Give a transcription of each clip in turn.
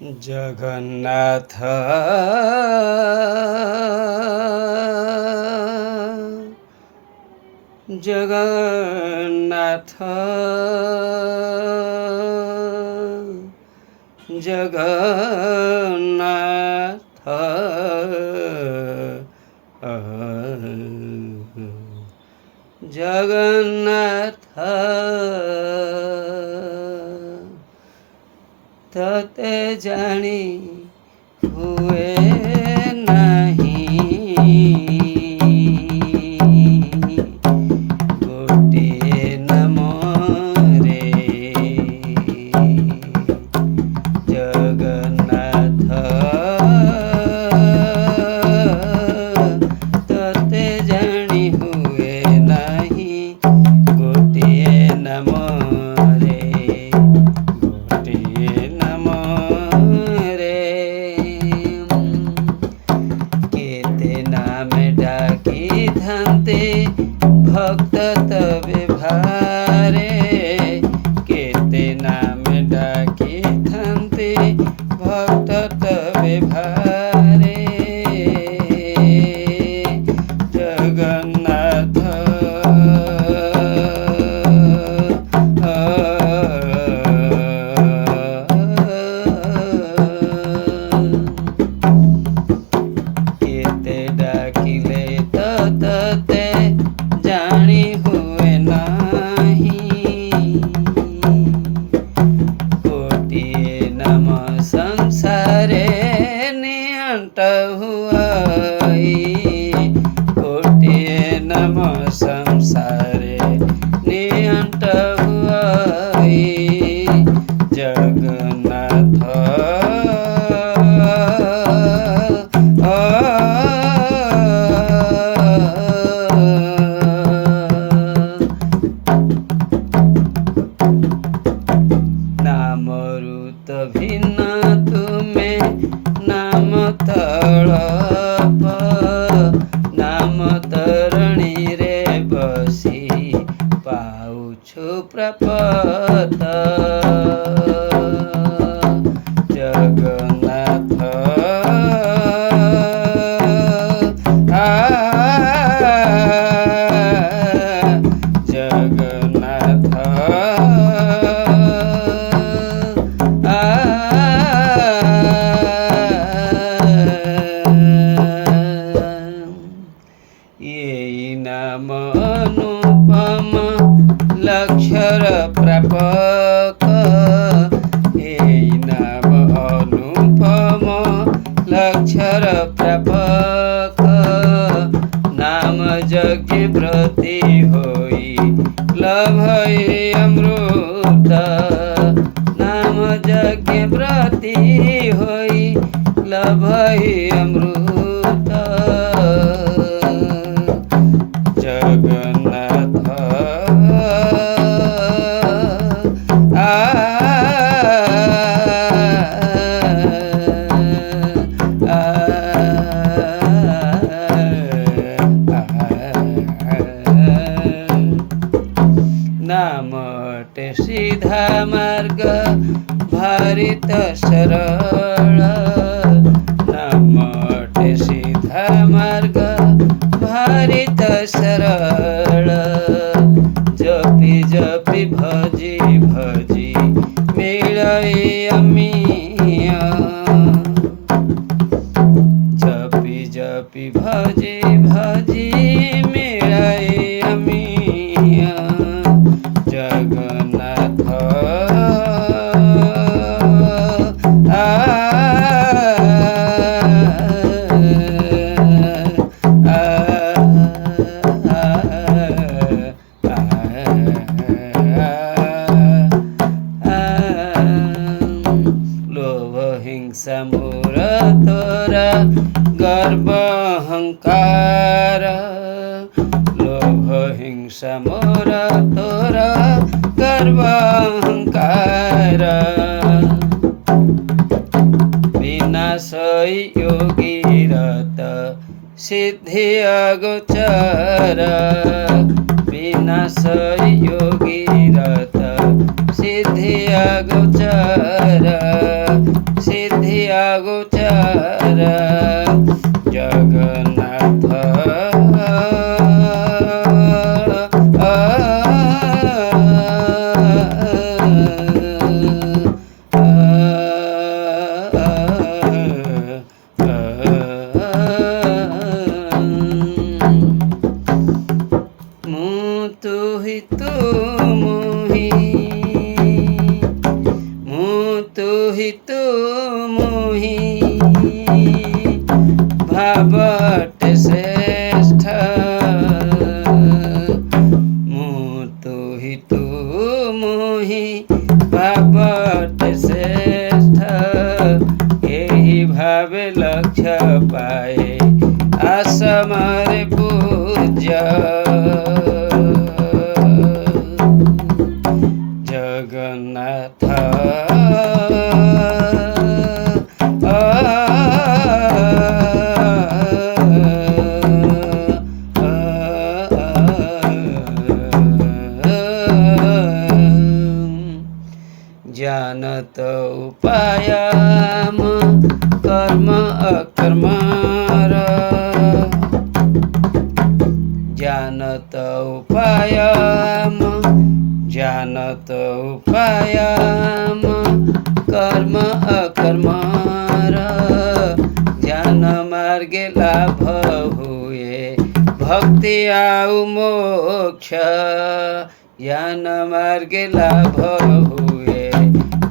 जगन्नाथ जगन्नाथ जगन्नाथ जगन्नाथ तते जानी हुए नहीं गोटिए नाम रे जगन्नाथ तते जानी हुए नहीं गोटिए नाम रे गोटिए नाम रे केते नाम डाकी धान्ते भक्त तबे भारे केते नाम डाकी धान्ते भक्त तबे भारे जगन्नाथ केते डाकिले तते जानी हुए नहीं गोटिए नाम संसारे नियंट हुआई गोटिए नाम संसारे नियंट हुआई जगन्नाथ नामरुत भिन्न तुमे नाम तळप नाम तरणी रे बसी पाउछु प्रपत जगन्नाथ जगन्नाथ ये नाम अनुपम लक्षर प्रापक ये नाम अनुपम लक्षर प्रापक नाम यज्ञ व्रति होई लभई अमृत नाम यज्ञ व्रति होई लभई अमृत जगन्नाथ नामटे सीधा मार्ग भारित सरल नामटे सीधा मार्ग भारित सरल जपि जपि भजी भजी मिलई अमिया जपि जपि भजी भजी मिलई अमिया जगन्नाथ लोभ हिंसा मोर तोरा गर्व अहंकार लोभ हिंसा मोर तोरा गर्व अहंकार विनाशई योगी रत सिद्धि अगोचर विनाशई योगी रत सिद्धि अगोचर सिद्धि हि तू मोहि भावट श्रेष्ठ तू हि तू मोहि भावट श्रेष्ठ यही भावे लक्ष्य पाए आसमर पूज्य जगन्नाथ जानत उपाय कर्म अकर्मर जानत उपाय कर्म अकर्मर ज्ञान मार्गे लाभ हुए भक्ति आउ मोक्ष ज्ञान मार्गे लाभ हुए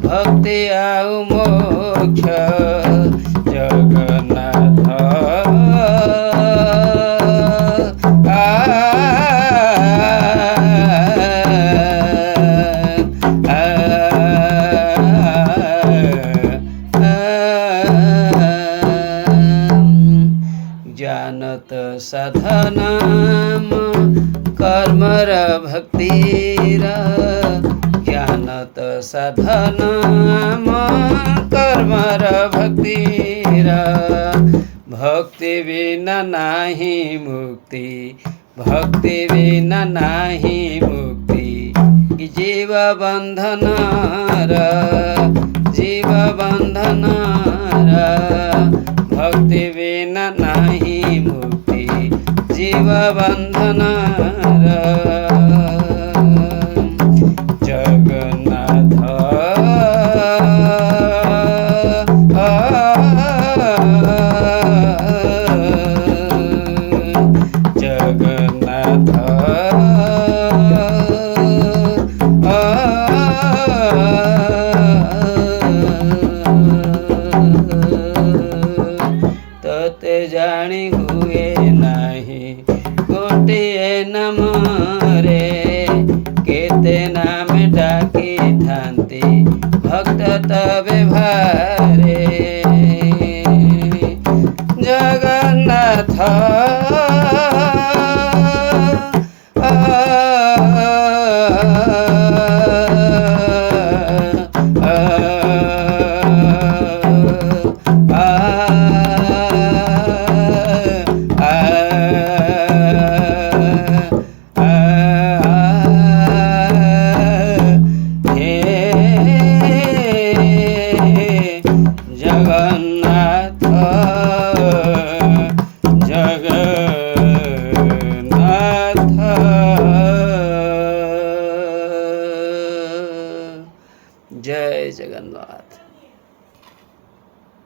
भक्ति आउ मोक्ष जगन्नाथ जानत साधनाम कर्मर भक्तिर जानत साधनाम कर्मर भक्तिर भक्ति बिना नाही मुक्ति भक्ति बिना नाही मुक्ति जीव बंधन जीव बंधन